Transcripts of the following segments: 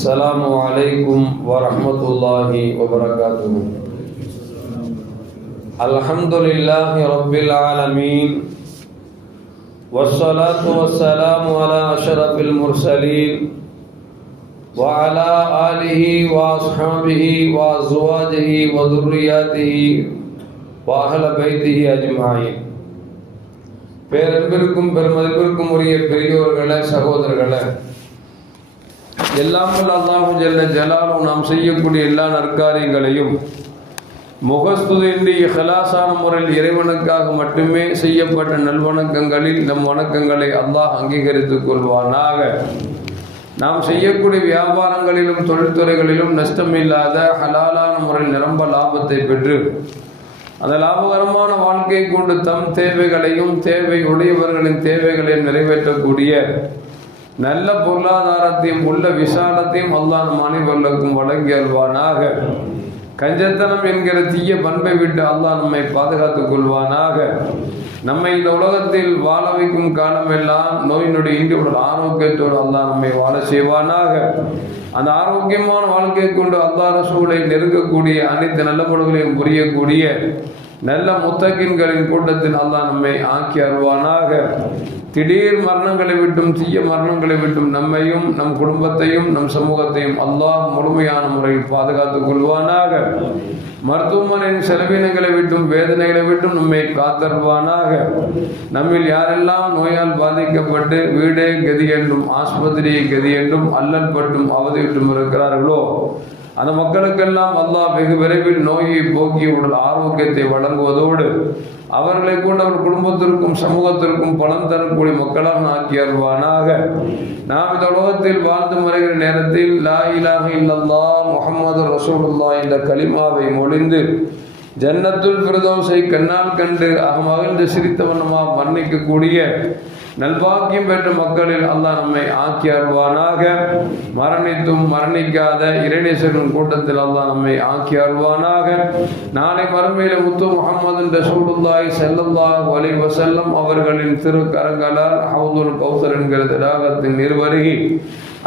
السلام عليكم ورحمة الله وبركاته الحمد لله رب العالمين والصلاة والسلام على أشرف المرسلين وعلى آله وأصحابه وأزواجه وذرياته وأهل بيته أجمعين பேரன்பிற்கும் பெருமதிப்பிற்கும் உரிய பெரியோர்களே சகோதரர்களே எல்லாம் அல்லாஹு ஜல்ல ஜலாலும் நாம் செய்யக்கூடிய எல்லா நற்காரியங்களையும் முகஸ்துதின்றி ஹலாசான முறையில் இறைவனுக்காக மட்டுமே செய்யப்பட்ட நல்வணக்கங்களில் நம் வணக்கங்களை அல்லாஹ் அங்கீகரித்துக் கொள்வானாக. நாம் செய்யக்கூடிய வியாபாரங்களிலும் தொழில்துறைகளிலும் நஷ்டமில்லாத ஹலாலான முறையில் நிரம்ப லாபத்தை பெற்று அந்த லாபகரமான வாழ்க்கை கொண்டு தம் தேவைகளையும் தேவை உடையவர்களின் தேவைகளையும் நிறைவேற்றக்கூடிய நல்ல பொருளாதாரத்தையும் உள்ள விசாலத்தையும் அல்லாஹ் நம் அனைவர்களுக்கும் வழங்கி அல்வானாக கஞ்சத்தனம் என்கிற தீய பண்பை விட்டு அல்லாஹ் நம்மை பாதுகாத்துக் கொள்வானாக. நம்மை இந்த உலகத்தில் வாழ வைக்கும் காலமெல்லாம் நோய் நொடி இன்றி ஆரோக்கியத்தோடு அல்லாஹ் நம்மை வாழ செய்வானாக. அந்த ஆரோக்கியமான வாழ்க்கை கொண்டு அல்லாஹ் ரசூலை நெருங்கக்கூடிய அனைத்து நல்ல படுகளையும் புரியக்கூடிய நல்ல முத்தகின்களின் கூட்டத்தில் அல்லாஹ் நம்மை ஆக்கி அருவானாக திடீர் மரணங்களை விட்டும் தீய மரணங்களை விட்டும் நம்மையும் நம் குடும்பத்தையும் நம் சமூகத்தையும் அல்லாஹ் முழுமையான முறையில் பாதுகாத்துக் கொள்வானாக. மருத்துவமனையின் செலவினங்களை விட்டும் வேதனைகளை விட்டும் நம்மை காத்தருவானாக நம்மில் யாரெல்லாம் நோயால் பாதிக்கப்பட்டு வீடே கதி என்றும் ஆஸ்பத்திரியை கதி என்றும் அல்லல் பட்டும் அவதிவிட்டும் இருக்கிறார்களோ அவர்களுக்கெல்லாம் அல்லாஹ் வெகு விரைவில் நோயை போக்கி உடல் ஆரோக்கியத்தை வழங்குவதோடு அவர்களை கொண்டு அவர் குடும்பத்திற்கும் சமூகத்திற்கும் பலன் தரக்கூடிய மக்களாக ஆக்கி அருவானாக நாம் இந்த உலகத்தில் வாழ்ந்து மறைகிற நேரத்தில் லா இலாக இல்லல்லா முகமது ரசூலுல்லா என்ற கலிமாவை மொழிந்து ஜன்னத்துல் பிரதோசை கண்ணால் கண்டு அகமகிழ்ந்து சிரித்த மன்னிக்கக்கூடிய மரணிக்கக்கூடிய நல்பாக்கியம் பெற்ற மக்களில் அல்லாஹ் நம்மை ஆக்கி அருள்வானாக. மரணித்தும் மரணிக்காத இறைநேசரின் கூட்டத்தில் அல்லாஹ் நம்மை ஆக்கி அருள்வானாக. நாளை மறுமையில முத்து முகமது ரசூலுல்லாய் செல்லல்லாஹ் வலை வசல்லம் அவர்களின் திருக்கரங்களால் ஹவுதுல் கௌசர் என்கிற திராகத்தின் நிர்வருகி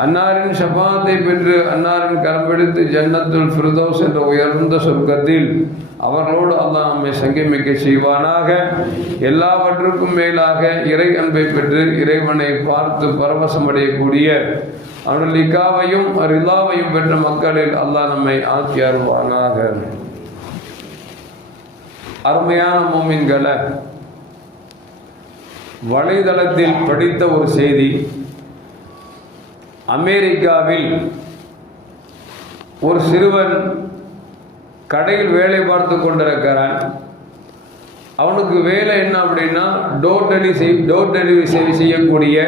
அன்னாரின் சபாத்தை பெற்று அன்னாரின் கரம்பிடித்து ஜன்னத்துல் ஃபிர்தோஸ் என்ற உயர்ந்த சொர்க்கத்தில் அவர்களோடு அல்லாஹ் நம்மை சங்கமிக்க செய்வானாக. எல்லாவற்றுக்கும் மேலாக இறை அன்பை பெற்று இறைவனை பார்த்து பரவசமடையக்கூடிய அவர்கள் இக்காவையும் ரிலாவையும் பெற்ற மக்களில் அல்லாஹ் நம்மை ஆக்கி அருவானாக அருமையான மோமின்களை வலைதளத்தில் படித்த ஒரு செய்தி அமெரிக்காவில் ஒரு சிறுவன் கடையில் வேலை பார்த்து கொண்டிருக்கிறான். அவனுக்கு வேலை என்ன அப்படின்னா டோர் டெலிவரி செய் டோர் டெலிவரி செய் செய்யக்கூடிய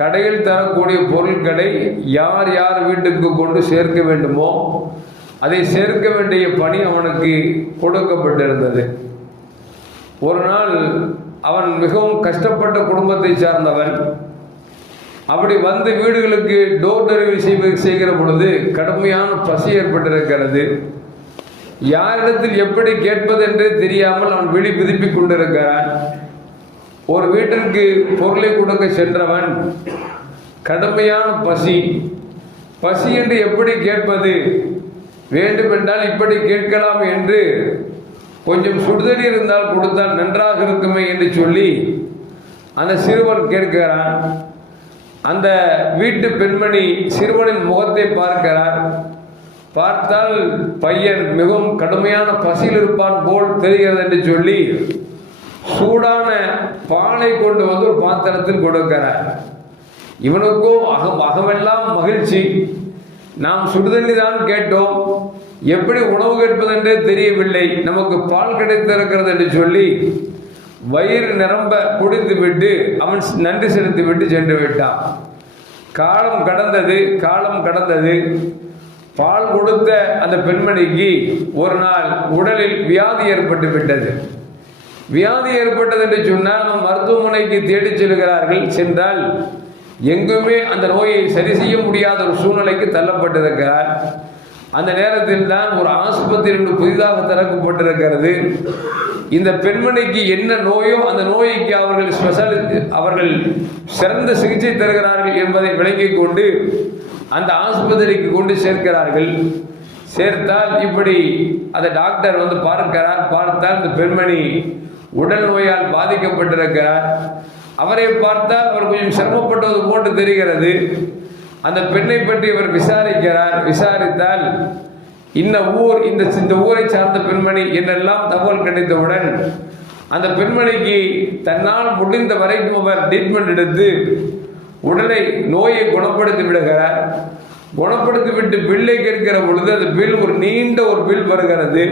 கடையில் தரக்கூடிய பொருட்களை யார் யார் வீட்டுக்கு கொண்டு சேர்க்க வேண்டுமோ அதை சேர்க்க வேண்டிய பணி அவனுக்கு கொடுக்கப்பட்டிருந்தது. ஒரு நாள் அவன் மிகவும் கஷ்டப்பட்ட குடும்பத்தை சார்ந்தவன் அப்படி வந்து வீடுகளுக்கு டோர் டெலிவரி செய்வது செய்கிற பொழுது கடுமையான பசி ஏற்பட்டிருக்கிறது. யாரிடத்தில் எப்படி கேட்பது என்று தெரியாமல் அவன் விழி புதுப்பிக் கொண்டிருக்கிறான். ஒரு வீட்டிற்கு பொருளை கொடுக்க சென்றவன் கடுமையான பசி. பசி என்று எப்படி கேட்பது? வேண்டுமென்றால் இப்படி கேட்கலாம் என்று கொஞ்சம் சுடுதடி இருந்தால் கொடுத்தால் நன்றாக இருக்குமே என்று சொல்லி அந்த சிறுவன் கேட்கிறான். அந்த வீட்டு பெண்மணி சிறுவனின் முகத்தை பார்க்கிறார். பார்த்தால் பையன் மிகவும் கடுமையான பசியில் இருப்பான் போல் தெரிகிறது என்று சொல்லி சூடான பாலை கொண்டு வந்து ஒரு பாத்திரத்தில் கொடுக்கிறார். இவனுக்கும் அகம் அகமெல்லாம் மகிழ்ச்சி. நாம் சுடுதண்ணி தான் கேட்டோம். எப்படி உணவு கேட்பதென்றே தெரியவில்லை. நமக்கு பால் கிடைத்திருக்கிறது என்று சொல்லி வயிறு நிரம்ப குடித்து விட்டு அவன் நன்றி செலுத்தி விட்டு சென்று விட்டான். காலம் கடந்தது காலம் கடந்தது. பால் கொடுத்த அந்த பெண்மணிக்கு ஒரு நாள் உடலில் வியாதி ஏற்பட்டு விட்டது. வியாதி ஏற்பட்டது என்று சொன்னால் நம் மருத்துவமனைக்கு தேடிச் செல்கிறார்கள். சென்றால் எங்குமே அந்த நோயை சரி செய்ய முடியாத ஒரு சூழ்நிலைக்கு தள்ளப்பட்டிருக்கிறார். அந்த நேரத்தில் தான் ஒரு ஆஸ்பத்திரி புதிதாக திறக்கப்பட்டிருக்கிறது. இந்த பெண்மணிக்கு என்ன நோயோ அந்த நோய்க்கு அவர்கள் ஸ்பெஷல் அவர்கள் சிறந்த சிகிச்சை தருகிறார்கள் என்பதை விளங்கிக் கொண்டு அந்த ஆஸ்பத்திரிக்கு கொண்டு சேர்க்கிறார்கள். சேர்த்தால் இப்படி அந்த டாக்டர் வந்து பார்க்கிறார். பார்த்தால் இந்த பெண்மணி உடல் நோயால் பாதிக்கப்பட்டிருக்கிறார். அவரை பார்த்தால் அவர் கொஞ்சம் சிரமப்பட்டது போன்று தெரிகிறது. அந்த பெண்ணை பற்றி இவர் விசாரிக்கிறார். விசாரித்தால் இந்த ஊர் இந்த இந்த ஊரை சார்ந்த பெண்மணி என்றெல்லாம் தகவல் கிடைத்தவுடன் அந்த பெண்மணிக்கு தன்னால் முடிந்த வரைக்கும் அவர் ட்ரீட்மெண்ட் எடுத்து உடலை நோயை குணப்படுத்தி விடுகிறார். குணப்படுத்தி விட்டு பில்லை கேட்கிற பொழுது அந்த பில் ஒரு நீண்ட ஒரு பில் வருகிறது.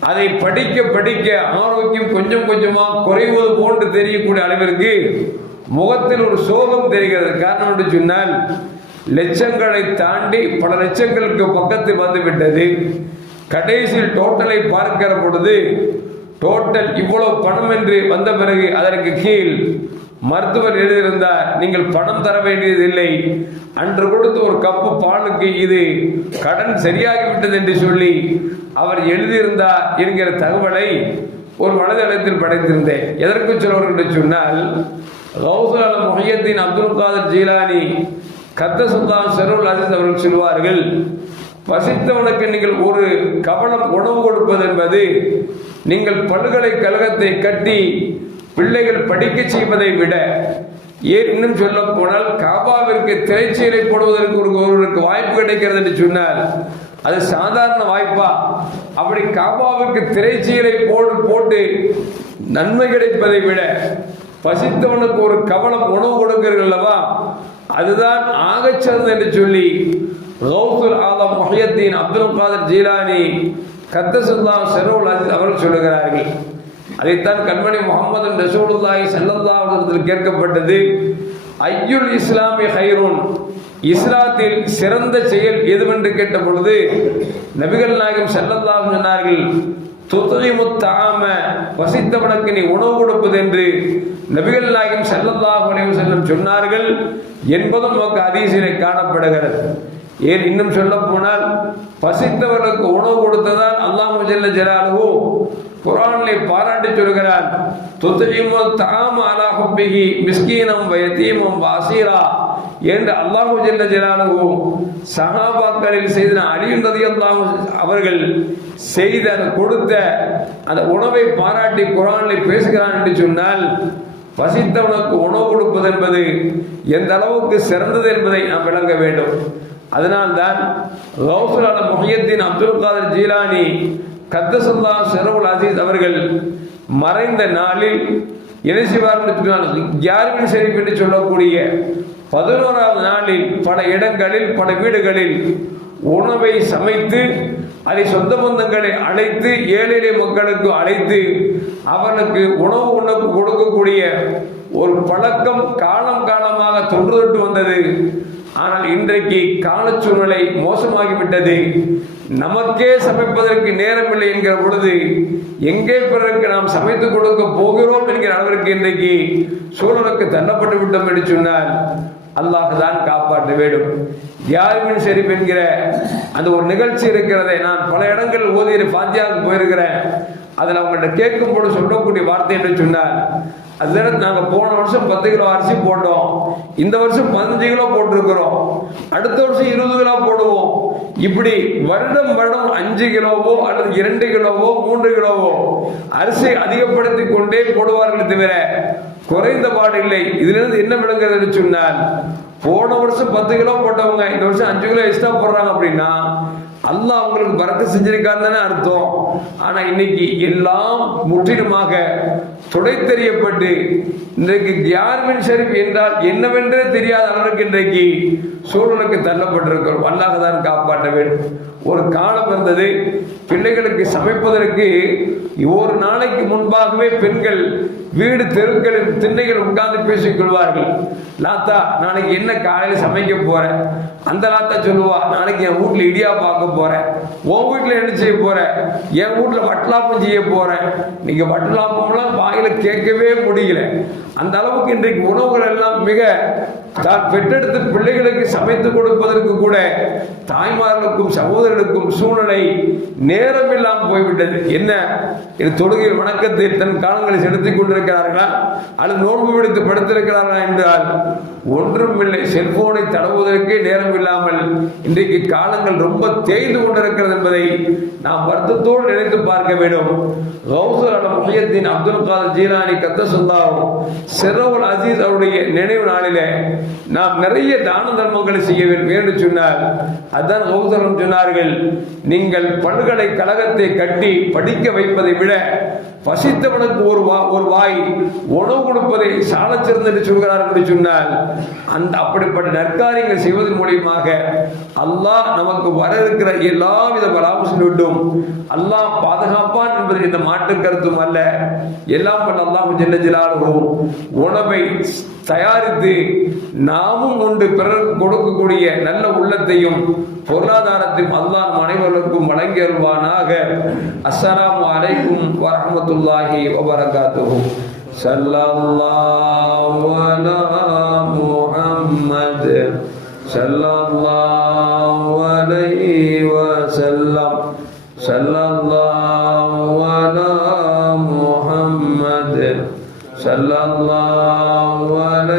அதை படிக்க படிக்க ஆரோக்கியம் கொஞ்சம் கொஞ்சமாக குறைவது போன்று தெரியக்கூடிய அளவிற்கு முகத்தில் ஒரு சோகம் தெரிகிறது. காரணம் என்று சொன்னால் லட்சங்களை தாண்டி பல லட்சங்களுக்கு பக்கத்தில் வந்துவிட்டது கடைசியில் டோட்டலை பார்க்கிற பொழுது டோட்டல் இவ்வளவு பணம் என்று வந்த பிறகு அதற்கு கீழ் மருத்துவர் எழுதியிருந்தார் நீங்கள் பணம் தர வேண்டியதில்லை. அன்று கொடுத்து ஒரு கப்பு பாலுக்கு இது கடன் சரியாகிவிட்டது என்று சொல்லி அவர் எழுதியிருந்தார் என்கிற தகவலை ஒரு வலைதளத்தில் படைத்திருந்தேன். எதற்கு சொல்வார்கள் என்று சொன்னால் கௌசல முஹையத்தின் அப்துல் காதர் ஜீலானி கத்த சுல்தான் செருல் அஜித் அவர்கள் சொல்வார்கள் பசித்தவனுக்கு நீங்கள் ஒரு கவனம் உணவு கொடுப்பது என்பது நீங்கள் பல்கலைக்கழகத்தை கட்டி பிள்ளைகள் படிக்க செய்வதை விட ஏன் இன்னும் சொல்ல போனால் காபாவிற்கு திரைச்சீலை போடுவதற்கு ஒரு ஒருவருக்கு வாய்ப்பு கிடைக்கிறது என்று சொன்னால் அது சாதாரண வாய்ப்பா? அப்படி காபாவிற்கு திரைச்சீலை போட்டு போட்டு நன்மை கிடைப்பதை விட பசித்தவனுக்கு ஒரு கவனம் உணவு கொடுக்கிறீர்கள் அல்லவா? அதுதான் ஆகச்சிறந்தது என்று சொல்லி கௌசுல் ஆலம் முஹையத்தீன் அப்துல் காதர் ஜீலானி கத்தசுல்லா செரோல் அஜித் அவர்கள் சொல்லுகிறார்கள். அதைத்தான் கண்மணி முகமது ரசூலுல்லாஹி ஸல்லல்லாஹு அலைஹி கேட்கப்பட்டது. ஐயுல் இஸ்லாமி ஹைரூன் இஸ்லாத்தில் சிறந்த செயல் எதுவென்று கேட்ட பொழுது நபிகள் நாயகம் செல்லல்லாம் சொன்னார்கள் துத்தலிமு தாம வசித்தவனுக்கு நீ உணவு கொடுப்பது என்று நபிகள் நாயகம் ஸல்லல்லாஹு அலைஹி செல்லும் சொன்னார்கள் என்பதும் நமக்கு அதிசயிலே காணப்படுகிறது. ஏன் இன்னும் சொல்ல போனால் பசித்தவர்களுக்கு உணவு கொடுத்ததான் அல்லாஹு ஜல்ல ஜலாலுஹு குரானிலே பாராட்டி சொல்கிறார் துத்தலிமு தாம அலா மிஸ்கீனம் வயதீமம் வாசீரா. என்று அல்லாஹு ஜெல்ல ஜலாலுஹு சஹாபாக்களில் செய்த அலியும் ரதியல்லாஹு அவர்கள் செய்த கொடுத்த அந்த உணவை பாராட்டி குரானில் பேசுகிறான் என்று சொன்னால் பசித்தவனுக்கு உணவு கொடுப்பது என்பது எந்த அளவுக்கு சிறந்தது என்பதை நாம் விளங்க வேண்டும். அதனால்தான் கௌசுலான முஹியத்தின் அப்துல் காதர் ஜீலானி கத்தசுல்லா செரவுல் அசீஸ் அவர்கள் மறைந்த நாளில் இணைசிவார் யாருமே ஷெரீப் என்று சொல்லக்கூடிய பதினோராவது நாளில் பல இடங்களில் பல வீடுகளில் உணவை சமைத்து அதை சொந்த பந்தங்களை அழைத்து ஏழை மக்களுக்கு அழைத்து அவனுக்கு உணவு உணவு கொடுக்கக்கூடிய ஒரு பழக்கம் காலம் காலமாக தொன்று தொட்டு வந்தது. ஆனால் இன்றைக்கு கால சூழ்நிலை மோசமாகிவிட்டது. நமக்கே சமைப்பதற்கு நேரமில்லை என்கிற பொழுது எங்கே பிறருக்கு நாம் சமைத்து கொடுக்க போகிறோம் என்கிற அளவிற்கு இன்றைக்கு சூழலுக்கு தள்ளப்பட்டு விட்டோம் என்று சொன்னால் அல்லாஹ் தான் காப்பாற்ற வேண்டும். யாருமின் ஷெரீப் என்கிற அந்த ஒரு நிகழ்ச்சி இருக்கிறதை நான் பல இடங்கள் ஓதிய பாத்தியாவுக்கு போயிருக்கிறேன். அதில் அவங்கள்ட்ட கேட்கும் போது சொல்லக்கூடிய வார்த்தை என்று சொன்னார் அதில் நாங்கள் போன வருஷம் பத்து கிலோ அரிசி போட்டோம். இந்த வருஷம் பதினஞ்சு கிலோ போட்டிருக்கிறோம். அடுத்த வருஷம் இருபது கிலோ போடுவோம். இப்படி வருடம் வருடம் அஞ்சு கிலோவோ அல்லது இரண்டு கிலோவோ மூன்று கிலோவோ அரிசி அதிகப்படுத்தி கொண்டே போடுவார்கள் தவிர குறைந்த பாடு இல்லை இதிலிருந்து என்ன விளங்குறதுன்னு சொன்னால் போன வருஷம் பத்து கிலோ போட்டவங்க இந்த வருஷம் அஞ்சு கிலோ எக்ஸ்ட்ரா போடுறாங்க அப்படின்னா அல்லாஹ் அவங்களுக்கு பறக்க செஞ்சிருக்கான்னு தானே அர்த்தம். ஆனா இன்னைக்கு எல்லாம் முற்றிலுமாக துடை தெரியப்பட்டு இன்றைக்கு யார்மின் ஷெரீப் என்றால் என்னவென்றே தெரியாத அளவுக்கு இன்றைக்கு சூழலுக்கு தள்ளப்பட்டிருக்கிறோம். அல்லாஹ் தான் காப்பாற்ற வேண்டும். ஒரு காலம் இருந்தது பிள்ளைகளுக்கு சமைப்பதற்கு ஒரு நாளைக்கு முன்பாகவே பெண்கள் வீடு தெருக்களில் திண்ணைகள் உட்கார்ந்து பேசிக் கொள்வார்கள். லாத்தா நாளைக்கு என்ன காலையில் சமைக்க போறேன் அந்த லாத்தா சொல்லுவா நாளைக்கு என் வீட்டில் இடியா பார்க்க போறேன் உன் வீட்டில் என்ன செய்ய போறேன் என் வீட்டில் வட்டலாப்பம் செய்ய போறேன் நீங்க வட்டலாப்பம்லாம் வாயில கேட்கவே முடியல. அந்த அளவுக்கு இன்றைக்கு உணவுகள் எல்லாம் மிக தான் பெற்றெடுத்த பிள்ளைகளுக்கு சமைத்து கொடுப்பதற்கு கூட தாய்மார்களுக்கும் சகோதரர்களுக்கும் சூழ்நிலை நேரம் இல்லாமல் போய்விட்டது. என்ன? இது தொழுகை வணக்கத்தை தன் காலங்களை செலுத்திக் கொண்டு கொண்டிருக்கிறார்களா அல்லது நோன்பு விடுத்து படுத்திருக்கிறார்களா என்றால் ஒன்றுமில்லை செல்போனை தடவுவதற்கே நேரம் இல்லாமல் இன்றைக்கு காலங்கள் ரொம்ப தேய்ந்து கொண்டிருக்கிறது என்பதை நாம் வருத்தத்தோடு நினைத்து பார்க்க வேண்டும். கௌசல் அல முஹியத்தின் அப்துல் காதர் ஜீரானி கத்த சொல்லாவும் செரவுல் அசீஸ் அவருடைய நினைவு நாளிலே நாம் நிறைய தான தர்மங்களை செய்ய வேண்டும். என்று சொன்னார் அதான் கௌசலம் சொன்னார்கள் நீங்கள் பல்கலைக்கழகத்தை கட்டி படிக்க வைப்பதை விட பசித்தவனுக்கு ஒரு வா ஒரு வாய் உணவு கொடுப்பதை சாலச்சிறந்த என்று சொல்கிறார் என்று சொன்னால் அந்த அப்படிப்பட்ட நற்காரியங்கள் செய்வதன் மூலியமாக அல்லாஹ் நமக்கு வர இருக்கிற எல்லா வித பராமரிசம் விட்டும் அல்லாஹ் பாதுகாப்பான் என்பது இந்த மாற்று கருத்தும் அல்ல. எல்லாம் பண்ண அல்லாஹ் ஜெல்ல ஜலாலுவும் உணவை தயாரித்து நாமும் உண்டு பிறருக்கு கொடுக்கக்கூடிய நல்ல உள்ளத்தையும் பொருளாதாரத்தையும் அல்லாஹ் அனைவருக்கும் வழங்கி அருள்வானாக. அஸ்ஸலாமு அலைக்கும் வரஹ்மத்துல்லாஹி வபரகாத்துஹு. சல்லல்லாஹு அலா முஹம்மத். சல்லல்லாஹு அலைஹி வஸல்லம். சல்லல்லாஹு அலா முஹம்மத்.